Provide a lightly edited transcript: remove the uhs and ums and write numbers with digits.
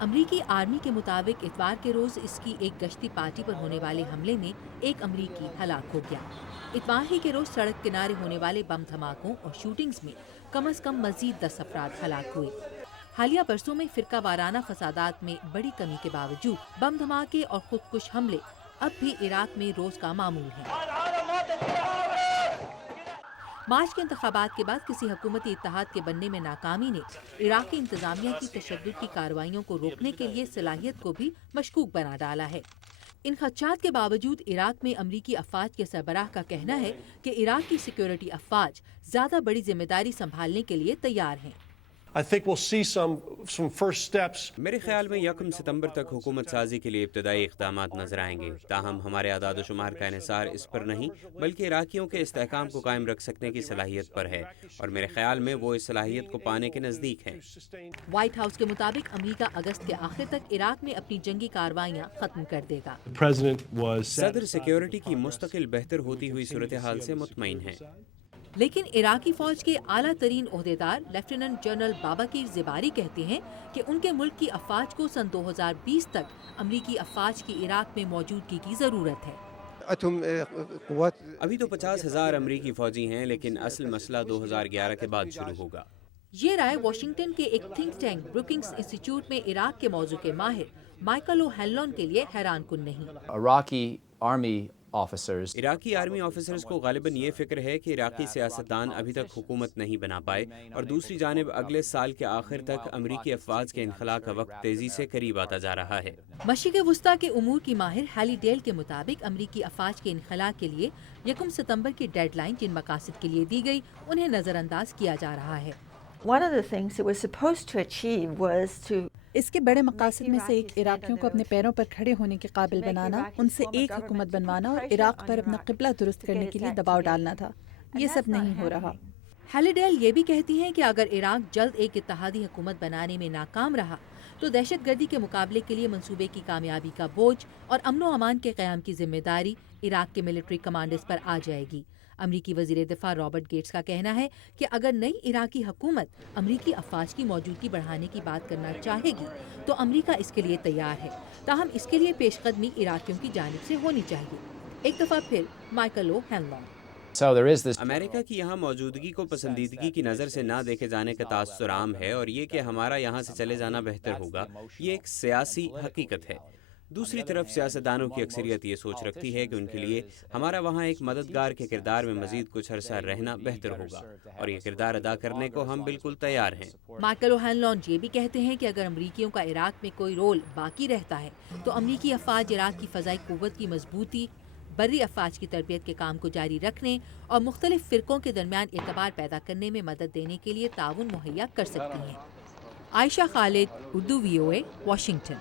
امریکی آرمی کے مطابق اتوار کے روز اس کی ایک گشتی پارٹی پر ہونے والے حملے میں ایک امریکی ہلاک ہو گیا۔ اتوار ہی کے روز سڑک کنارے ہونے والے بم دھماکوں اور شوٹنگز میں کم از کم مزید 10 افراد ہلاک ہوئے۔ حالیہ برسوں میں فرقہ وارانہ فسادات میں بڑی کمی کے باوجود بم دھماکے اور خودکش حملے اب بھی عراق میں روز کا معمول ہیں۔ مارچ کے انتخابات کے بعد کسی حکومتی اتحاد کے بننے میں ناکامی نے عراقی انتظامیہ کی تشدد کی کارروائیوں کو روکنے کے لیے صلاحیت کو بھی مشکوک بنا ڈالا ہے۔ ان خدشات کے باوجود عراق میں امریکی افواج کے سربراہ کا کہنا ہے کہ عراق کی سیکیورٹی افواج زیادہ بڑی ذمہ داری سنبھالنے کے لیے تیار ہیں۔ I think we'll see some first steps. میرے خیال میں 1 ستمبر تک حکومت سازی کے لیے ابتدائی اقدامات نظر آئیں گے، تاہم ہمارے اعداد و شمار کا انحصار اس پر نہیں بلکہ عراقیوں کے استحکام کو قائم رکھ سکنے کی صلاحیت پر ہے، اور میرے خیال میں وہ اس صلاحیت کو پانے کے نزدیک ہیں۔ وائٹ ہاؤس کے مطابق امریکہ اگست کے آخر تک عراق میں اپنی جنگی کارروائیاں ختم کر دے گا۔ صدر سیکیورٹی کی مستقل بہتر ہوتی ہوئی صورتحال سے مطمئن ہیں۔ لیکن عراقی فوج کے اعلیٰ ترین عہدیدار لیفٹیننٹ جنرل باباکیر زباری کہتے ہیں کہ ان کے ملک کی افواج کو سن 2020 تک امریکی افواج کی عراق میں موجودگی کی ضرورت ہے۔ ابھی تو 50,000 امریکی فوجی ہیں، لیکن اصل مسئلہ 2011 کے بعد شروع ہوگا۔ یہ رائے واشنگٹن کے ایک تھنک ٹینک بروکنگز انسٹی ٹیوٹ میں عراق کے موضوع کے ماہر مائیکل او ہینلون کے لیے حیران کن نہیں۔ عراقی آرمی آفیسرز کو غالباً یہ فکر ہے کہ عراقی سیاستدان ابھی تک حکومت نہیں بنا پائے، اور دوسری جانب اگلے سال کے آخر تک امریکی افواج کے انخلاء کا وقت تیزی سے قریب آتا جا رہا ہے۔ مشرق وسطیٰ کے امور کی ماہر ہیلی ڈیل کے مطابق امریکی افواج کے انخلاء کے لیے 1 ستمبر کی ڈیڈ لائن جن مقاصد کے لیے دی گئی انہیں نظر انداز کیا جا رہا ہے۔ اس کے بڑے مقاصد میں سے ایک عراقیوں کو اپنے پیروں پر کھڑے ہونے کے قابل بنانا، ان سے ایک حکومت بنوانا اور عراق پر اپنا قبلہ درست کرنے کے لیے دباؤ ڈالنا تھا۔ یہ سب نہیں ہو رہا۔ ہیلی ڈیل یہ بھی کہتی ہیں کہ اگر عراق جلد ایک اتحادی حکومت بنانے میں ناکام رہا تو دہشت گردی کے مقابلے کے لیے منصوبے کی کامیابی کا بوجھ اور امن و امان کے قیام کی ذمہ داری عراق کے ملٹری کمانڈرز پر آ جائے گی۔ امریکی وزیر دفاع رابرٹ گیٹس کا کہنا ہے کہ اگر نئی عراقی حکومت امریکی افواج کی موجودگی بڑھانے کی بات کرنا چاہے گی تو امریکہ اس کے لیے تیار ہے، تاہم اس کے لیے پیش قدمی عراقیوں کی جانب سے ہونی چاہیے۔ ایک دفعہ پھر مائیکل او ہینلون۔ امریکہ کی یہاں موجودگی کو پسندیدگی کی نظر سے نہ دیکھے جانے کا تاثر عام ہے، اور یہ کہ ہمارا یہاں سے چلے جانا بہتر ہوگا، یہ ایک سیاسی حقیقت ہے۔ دوسری طرف سیاستدانوں کی اکثریت یہ سوچ رکھتی ہے کہ ان کے لیے ہمارا وہاں ایک مددگار کے کردار میں مزید کچھ عرصہ رہنا بہتر ہوگا، اور یہ کردار ادا کرنے کو ہم بالکل تیار ہیں۔ مائیکل او ہینلون یہ بھی کہتے ہیں کہ اگر امریکیوں کا عراق میں کوئی رول باقی رہتا ہے تو امریکی افواج عراق کی فضائی قوت کی مضبوطی، بری افواج کی تربیت کے کام کو جاری رکھنے اور مختلف فرقوں کے درمیان اعتبار پیدا کرنے میں مدد دینے کے لیے تعاون مہیا کر سکتی ہیں۔ عائشہ خالد، اردو VOA، واشنگٹن۔